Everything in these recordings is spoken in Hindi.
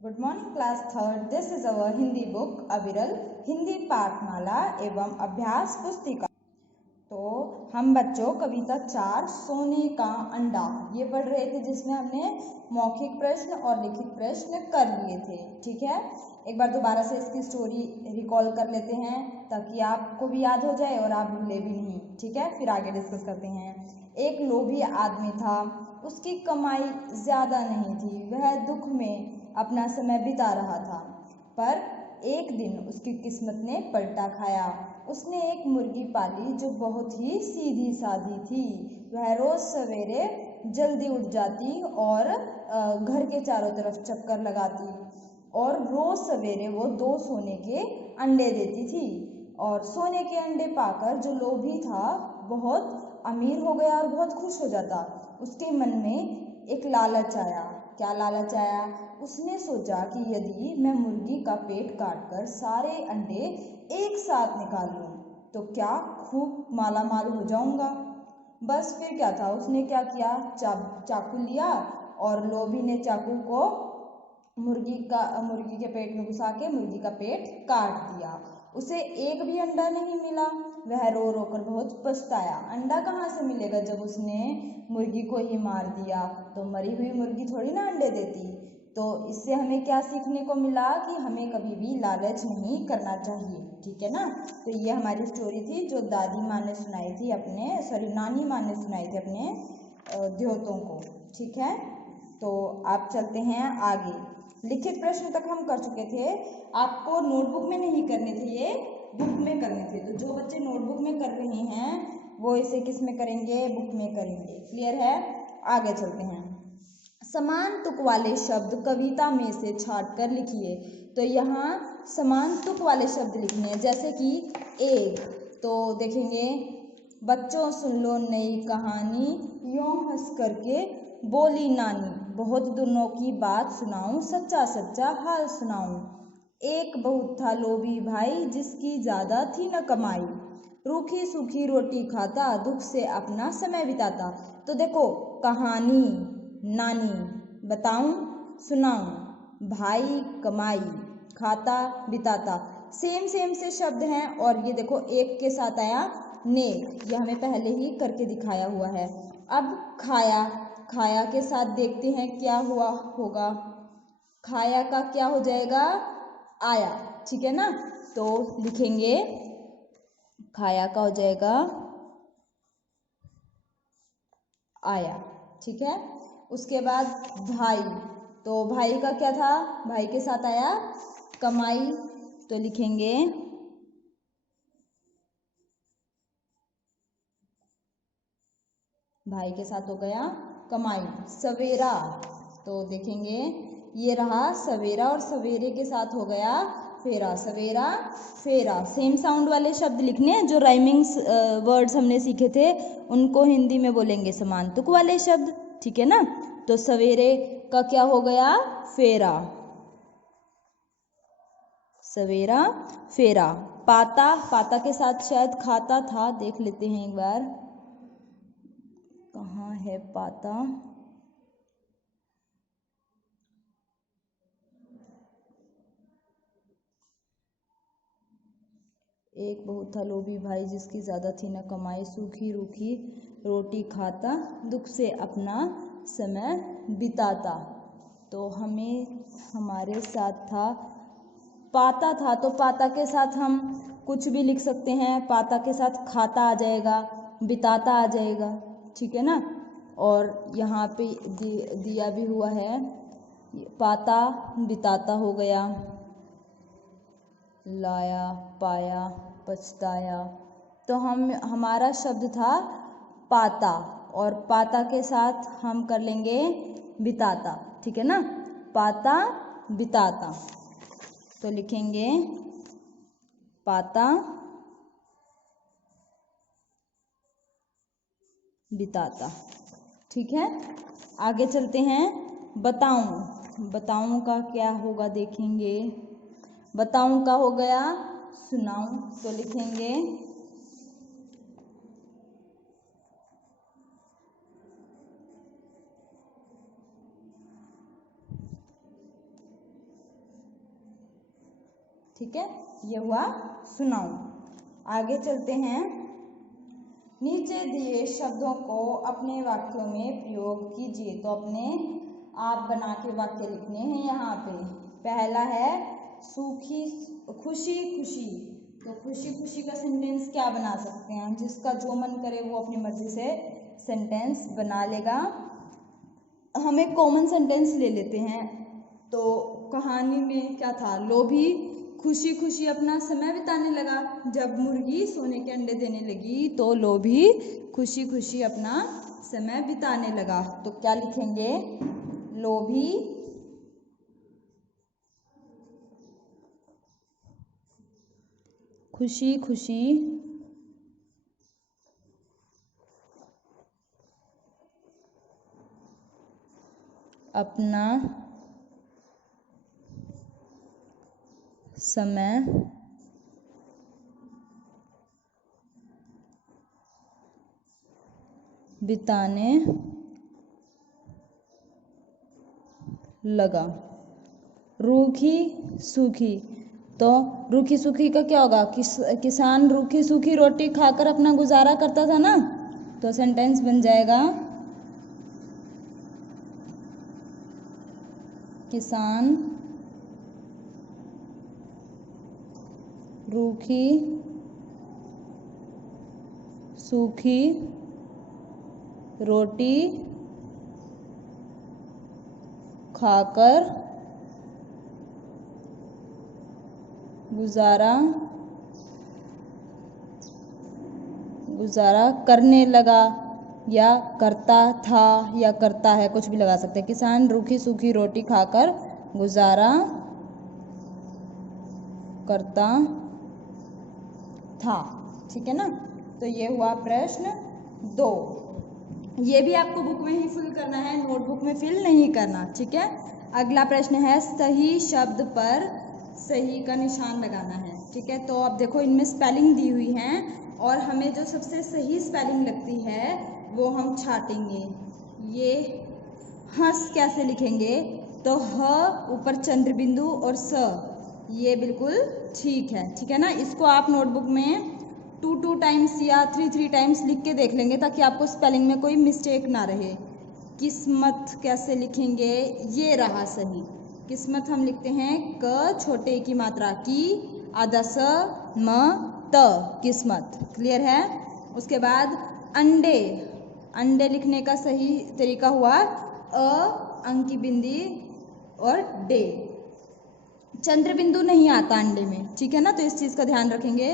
Good morning class third. This is our Hindi book अविरल हिंदी पाठमाला एवं अभ्यास पुस्तिका। तो हम बच्चों कविता 4 सोने का अंडा ये पढ़ रहे थे, जिसमें हमने मौखिक प्रश्न और लिखित प्रश्न कर लिए थे। ठीक है, एक बार दोबारा से इसकी स्टोरी रिकॉल कर लेते हैं ताकि आपको भी याद हो जाए और आप भूले भी नहीं। ठीक है, फिर आगे डिस्कस करते हैं। एक लोभी आदमी था, उसकी कमाई ज़्यादा नहीं थी। वह दुख में अपना समय बिता रहा था, पर एक दिन उसकी किस्मत ने पलटा खाया। उसने एक मुर्गी पाली जो बहुत ही सीधी सादी थी। वह रोज़ सवेरे जल्दी उठ जाती और घर के चारों तरफ चक्कर लगाती, और रोज़ सवेरे वो 2 सोने के अंडे देती थी। और सोने के अंडे पाकर जो लोभी था बहुत अमीर हो गया और बहुत खुश हो जाता। उसके मन में एक लालच आया। क्या लालच आया? उसने सोचा कि यदि मैं मुर्गी का पेट काटकर सारे अंडे एक साथ निकाल लूं तो क्या खूब माला माल हो जाऊंगा। बस फिर क्या था, उसने क्या किया, चाकू लिया और लोभी ने चाकू को मुर्गी के पेट में घुसा के मुर्गी का पेट काट दिया। उसे एक भी अंडा नहीं मिला। वह रो रो कर बहुत पछताया। अंडा कहाँ से मिलेगा जब उसने मुर्गी को ही मार दिया, तो मरी हुई मुर्गी थोड़ी ना अंडे देती। तो इससे हमें क्या सीखने को मिला कि हमें कभी भी लालच नहीं करना चाहिए। ठीक है ना। तो ये हमारी स्टोरी थी जो दादी माँ ने सुनाई थी नानी माँ ने सुनाई थी अपने द्योतों को। ठीक है, तो आप चलते हैं आगे। लिखित प्रश्न तक हम कर चुके थे। आपको नोटबुक में नहीं करने थे, ये बुक में करने थे। तो जो बच्चे नोटबुक में कर रहे हैं वो इसे किस में करेंगे? बुक में करेंगे। क्लियर है? आगे चलते हैं। समान तुक वाले शब्द कविता में से छांट कर लिखिए। तो यहाँ समान तुक वाले शब्द लिखने हैं, जैसे कि एक। तो देखेंगे, बच्चों सुन लो नई कहानी, यूं हंस करके बोली नानी। बहुत दिनों की बात सुनाऊं, सच्चा सच्चा हाल सुनाऊं। एक बहुत था लोभी भाई, जिसकी ज्यादा थी न कमाई। रूखी सूखी रोटी खाता, दुख से अपना समय बिताता। तो देखो, कहानी, नानी, बताऊं, सुनाऊं, भाई, कमाई, खाता, बिताता, सेम सेम से शब्द हैं। और ये देखो एक के साथ आया नेक, ये हमें पहले ही करके दिखाया हुआ है। अब खाया, खाया के साथ देखते हैं क्या हुआ होगा। खाया का क्या हो जाएगा? आया। ठीक है ना। तो लिखेंगे खाया का हो जाएगा आया। ठीक है। उसके बाद भाई, तो भाई का क्या था? भाई के साथ आया कमाई, तो लिखेंगे भाई के साथ हो गया कमाई। सवेरा, तो देखेंगे ये रहा सवेरा, और सवेरे के साथ हो गया फेरा। सवेरा, फेरा। सेम साउंड वाले शब्द लिखने हैं। जो राइमिंग्स वर्ड्स हमने सीखे थे उनको हिंदी में बोलेंगे समान तुक वाले शब्द। ठीक है ना। तो सवेरे का क्या हो गया? फेरा। सवेरा, फेरा। पाता, पाता के साथ शायद खाता था, देख लेते हैं एक बार, कहाँ है पाता। एक बहुत था लोभी भाई, जिसकी ज़्यादा थी न कमाई। सूखी रूखी रोटी खाता, दुख से अपना समय बिताता। तो हमें हमारे साथ था पाता था, तो पाता के साथ हम कुछ भी लिख सकते हैं। पाता के साथ खाता आ जाएगा, बिताता आ जाएगा। ठीक है ना। और यहाँ पे दिया भी हुआ है, पाता बिताता हो गया, लाया, पाया, पछताया। तो हमारा शब्द था पाता, और पाता के साथ हम कर लेंगे बिताता। ठीक है ना। पाता, बिताता। तो लिखेंगे पाता, बिताता। ठीक है। आगे चलते हैं। बताऊं, बताऊं का क्या होगा देखेंगे। बताऊं का हो गया सुनाऊं, तो लिखेंगे ठीक है, ये हुआ सुनाऊं। आगे चलते हैं। नीचे दिए शब्दों को अपने वाक्यों में प्रयोग कीजिए। तो अपने आप बना के वाक्य लिखने हैं यहाँ पे। पहला है सूखी खुशी खुशी। तो खुशी खुशी का सेंटेंस क्या बना सकते हैं? जिसका जो मन करे वो अपनी मर्जी से सेंटेंस बना लेगा। हम एक कॉमन सेंटेंस ले लेते हैं। तो कहानी में क्या था? लोभी खुशी खुशी अपना समय बिताने लगा। जब मुर्गी सोने के अंडे देने लगी तो लोभी खुशी खुशी अपना समय बिताने लगा। तो क्या लिखेंगे? लोभी खुशी खुशी अपना समय बिताने लगा। रूखी सूखी। तो रूखी सूखी का क्या होगा? किसान रूखी सूखी रोटी खाकर अपना गुजारा करता था ना। तो सेंटेंस बन जाएगा किसान रूखी सूखी रोटी खाकर गुजारा करने लगा, या करता था या करता है, कुछ भी लगा सकते हैं। किसान रूखी सूखी रोटी खाकर गुजारा करता था। ठीक है ना। तो ये हुआ प्रश्न 2। ये भी आपको बुक में ही फिल करना है, नोटबुक में फिल नहीं करना। ठीक है। अगला प्रश्न है सही शब्द पर सही का निशान लगाना है। ठीक है। तो अब देखो इनमें स्पेलिंग दी हुई है और हमें जो सबसे सही स्पेलिंग लगती है वो हम छाटेंगे। ये हंस कैसे लिखेंगे? तो ह ऊपर चंद्र बिंदु और स, ये बिल्कुल ठीक है। ठीक है ना। इसको आप नोटबुक में 2 टाइम्स या 3 टाइम्स लिख के देख लेंगे ताकि आपको स्पेलिंग में कोई मिस्टेक ना रहे। किस्मत कैसे लिखेंगे? ये रहा सही। किस्मत हम लिखते हैं क छोटे की मात्रा की आधा स म त, किस्मत। क्लियर है। उसके बाद अंडे, अंडे लिखने का सही तरीका हुआ अ अंक की बिंदी और डे। चंद्र बिंदु नहीं आता अंडे में। ठीक है ना। तो इस चीज का ध्यान रखेंगे।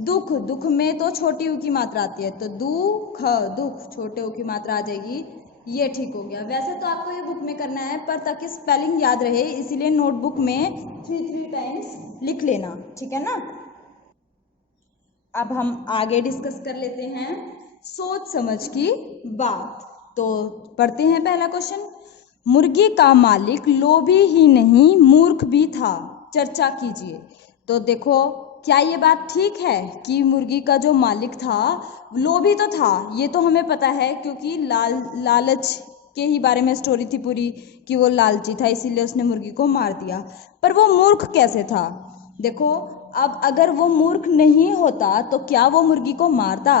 दुख, दुख में तो छोटी ऊ की मात्रा आती है, तो दुख दुख छोटे ऊ की मात्रा आ जाएगी। ये ठीक हो गया। वैसे तो आपको ये बुक में करना है, पर ताकि स्पेलिंग याद रहे इसीलिए नोटबुक में 3 टाइम्स लिख लेना। ठीक है ना। अब हम आगे डिस्कस कर लेते हैं सोच समझ की बात। तो पढ़ते हैं पहला क्वेश्चन। मुर्गी का मालिक लोभी ही नहीं मूर्ख भी था, चर्चा कीजिए। तो देखो क्या ये बात ठीक है कि मुर्गी का जो मालिक था लोभी तो था? ये तो हमें पता है क्योंकि लालच के ही बारे में स्टोरी थी पूरी कि वो लालची था इसीलिए उसने मुर्गी को मार दिया। पर वो मूर्ख कैसे था? देखो अब अगर वो मूर्ख नहीं होता तो क्या वो मुर्गी को मारता?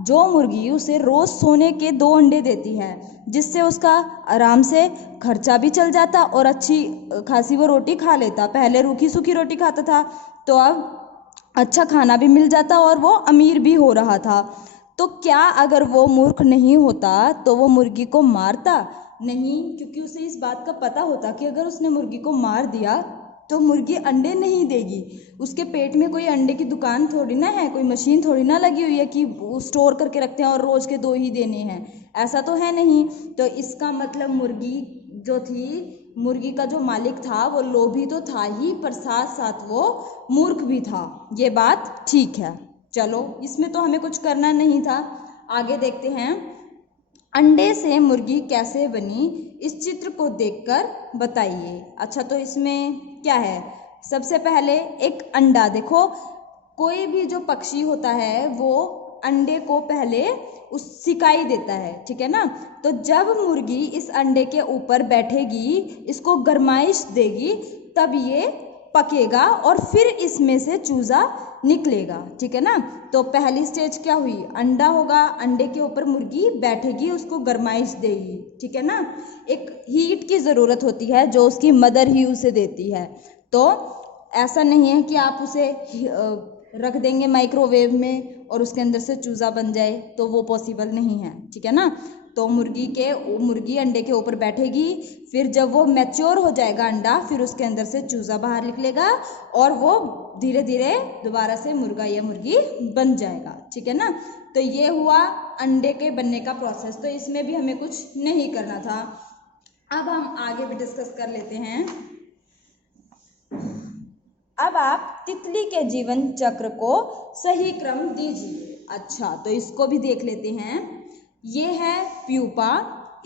जो मुर्गी उसे रोज सोने के 2 अंडे देती है जिससे उसका आराम से खर्चा भी चल जाता और अच्छी खासी वो रोटी खा लेता। पहले रूखी सूखी रोटी खाता था तो अब अच्छा खाना भी मिल जाता और वो अमीर भी हो रहा था। तो क्या अगर वो मूर्ख नहीं होता तो वो मुर्गी को मारता? नहीं, क्योंकि उसे इस बात का पता होता कि अगर उसने मुर्गी को मार दिया तो मुर्गी अंडे नहीं देगी। उसके पेट में कोई अंडे की दुकान थोड़ी ना है, कोई मशीन थोड़ी ना लगी हुई है कि स्टोर करके रखते हैं और रोज के 2 ही देने हैं, ऐसा तो है नहीं। तो इसका मतलब मुर्गी जो थी, मुर्गी का जो मालिक था वो लोभी तो था ही पर साथ साथ वो मूर्ख भी था। ये बात ठीक है। चलो इसमें तो हमें कुछ करना नहीं था। आगे देखते हैं अंडे से मुर्गी कैसे बनी, इस चित्र को देखकर बताइए। अच्छा तो इसमें क्या है? सबसे पहले एक अंडा देखो, कोई भी जो पक्षी होता है वो अंडे को पहले सिकाई देता है। ठीक है ना। तो जब मुर्गी इस अंडे के ऊपर बैठेगी, इसको गर्माइश देगी, तब ये पकेगा और फिर इसमें से चूजा निकलेगा, ठीक है ना। तो पहली स्टेज क्या हुई, अंडा होगा, अंडे के ऊपर मुर्गी बैठेगी, उसको गरमाइश देगी, ठीक है ना। एक हीट की ज़रूरत होती है जो उसकी मदर ही उसे देती है। तो ऐसा नहीं है कि आप उसे रख देंगे माइक्रोवेव में और उसके अंदर से चूज़ा बन जाए, तो वो पॉसिबल नहीं है, ठीक है ना। तो मुर्गी अंडे के ऊपर बैठेगी, फिर जब वो मैच्योर हो जाएगा अंडा, फिर उसके अंदर से चूज़ा बाहर निकलेगा और वो धीरे धीरे दोबारा से मुर्गा या मुर्गी बन जाएगा, ठीक है ना। तो ये हुआ अंडे के बनने का प्रोसेस। तो इसमें भी हमें कुछ नहीं करना था। अब हम आगे भी डिस्कस कर लेते हैं। अब आप तितली के जीवन चक्र को सही क्रम दीजिए। अच्छा, तो इसको भी देख लेते हैं। ये है प्यूपा,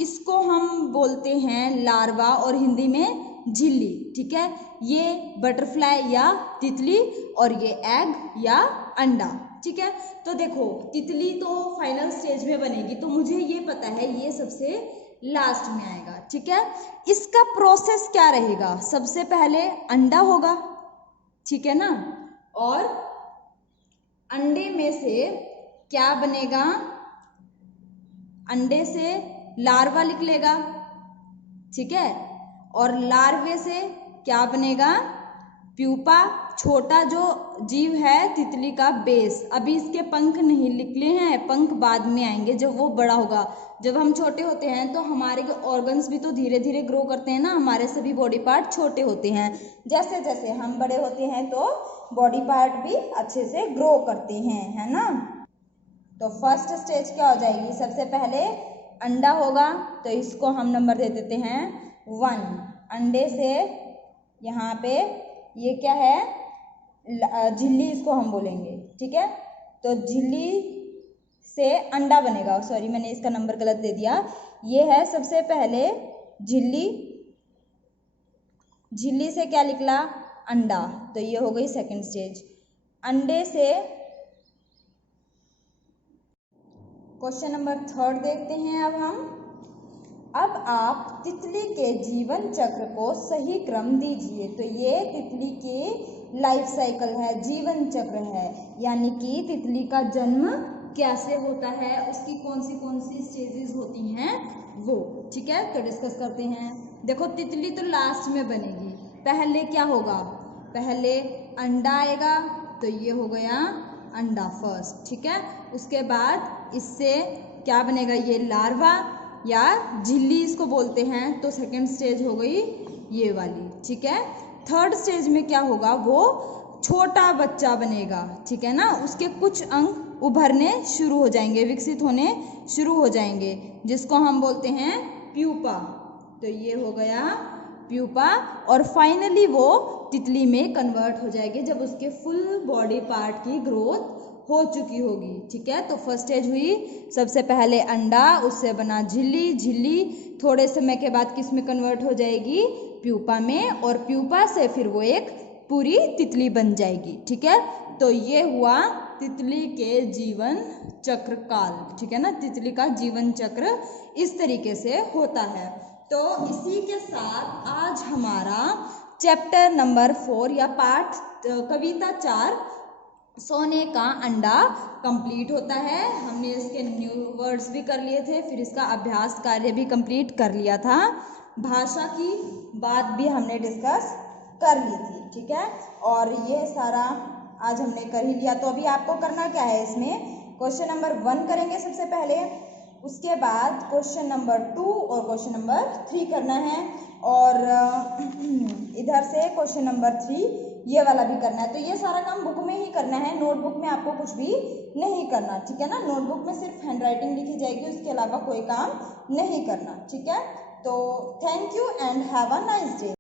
इसको हम बोलते हैं लार्वा और हिंदी में झिल्ली, ठीक है। ये बटरफ्लाई या तितली और ये एग या अंडा, ठीक है। तो देखो तितली तो फाइनल स्टेज में बनेगी, तो मुझे ये पता है ये सबसे लास्ट में आएगा, ठीक है। इसका प्रोसेस क्या रहेगा, सबसे पहले अंडा होगा, ठीक है ना, और अंडे में से क्या बनेगा, अंडे से लार्वा निकलेगा, ठीक है, और लार्वे से क्या बनेगा, प्यूपा, छोटा जो जीव है तितली का बेस। अभी इसके पंख नहीं निकले हैं, पंख बाद में आएंगे जब वो बड़ा होगा। जब हम छोटे होते हैं तो हमारे ऑर्गन्स भी तो धीरे धीरे ग्रो करते हैं ना, हमारे सभी बॉडी पार्ट छोटे होते हैं। जैसे जैसे हम बड़े होते हैं तो बॉडी पार्ट भी अच्छे से ग्रो करते हैं, है ना। तो फर्स्ट स्टेज क्या हो जाएगी, सबसे पहले अंडा होगा, तो इसको हम नंबर दे देते हैं 1। अंडे से यहाँ पे ये क्या है, झिल्ली इसको हम बोलेंगे, ठीक है। तो झिल्ली से अंडा बनेगा, सॉरी मैंने इसका नंबर गलत दे दिया। ये है सबसे पहले झिल्ली, झिल्ली से क्या निकला, अंडा, तो ये हो गई सेकंड स्टेज। अंडे से क्वेश्चन नंबर 3 देखते हैं अब हम। अब आप तितली के जीवन चक्र को सही क्रम दीजिए। तो ये तितली की लाइफ साइकिल है, जीवन चक्र है, यानी कि तितली का जन्म कैसे होता है, उसकी कौन सी स्टेजेस होती हैं वो, ठीक है। तो डिस्कस करते हैं। देखो तितली तो लास्ट में बनेगी, पहले क्या होगा, पहले अंडा आएगा, तो ये हो गया अंडा फर्स्ट, ठीक है। उसके बाद इससे क्या बनेगा, ये लार्वा या झिल्ली इसको बोलते हैं, तो सेकंड स्टेज हो गई ये वाली, ठीक है। थर्ड स्टेज में क्या होगा, वो छोटा बच्चा बनेगा, ठीक है ना। उसके कुछ अंग उभरने शुरू हो जाएंगे, विकसित होने शुरू हो जाएंगे, जिसको हम बोलते हैं प्यूपा। तो ये हो गया प्यूपा, और फाइनली वो तितली में कन्वर्ट हो जाएगी जब उसके फुल बॉडी पार्ट की ग्रोथ हो चुकी होगी, ठीक है। तो फर्स्ट स्टेज हुई, सबसे पहले अंडा, उससे बना झिल्ली, झिल्ली थोड़े समय के बाद किस में कन्वर्ट हो जाएगी, प्यूपा में, और प्यूपा से फिर वो एक पूरी तितली बन जाएगी, ठीक है। तो ये हुआ तितली के जीवन चक्र काल, ठीक है ना। तितली का जीवन चक्र इस तरीके से होता है। तो इसी के साथ आज हमारा चैप्टर नंबर 4 या पाठ कविता 4 सोने का अंडा कंप्लीट होता है। हमने इसके न्यू वर्ड्स भी कर लिए थे, फिर इसका अभ्यास कार्य भी कंप्लीट कर लिया था, भाषा की बात भी हमने डिस्कस कर ली थी, ठीक है। और ये सारा आज हमने कर ही लिया। तो अभी आपको करना क्या है, इसमें क्वेश्चन नंबर 1 करेंगे सबसे पहले, उसके बाद क्वेश्चन नंबर 2 और क्वेश्चन नंबर 3 करना है, और इधर से क्वेश्चन नंबर 3 ये वाला भी करना है। तो ये सारा काम बुक में ही करना है, नोटबुक में आपको कुछ भी नहीं करना, ठीक है ना। नोटबुक में सिर्फ हैंडराइटिंग लिखी जाएगी, उसके अलावा कोई काम नहीं करना, ठीक है। तो thank you and have a nice day.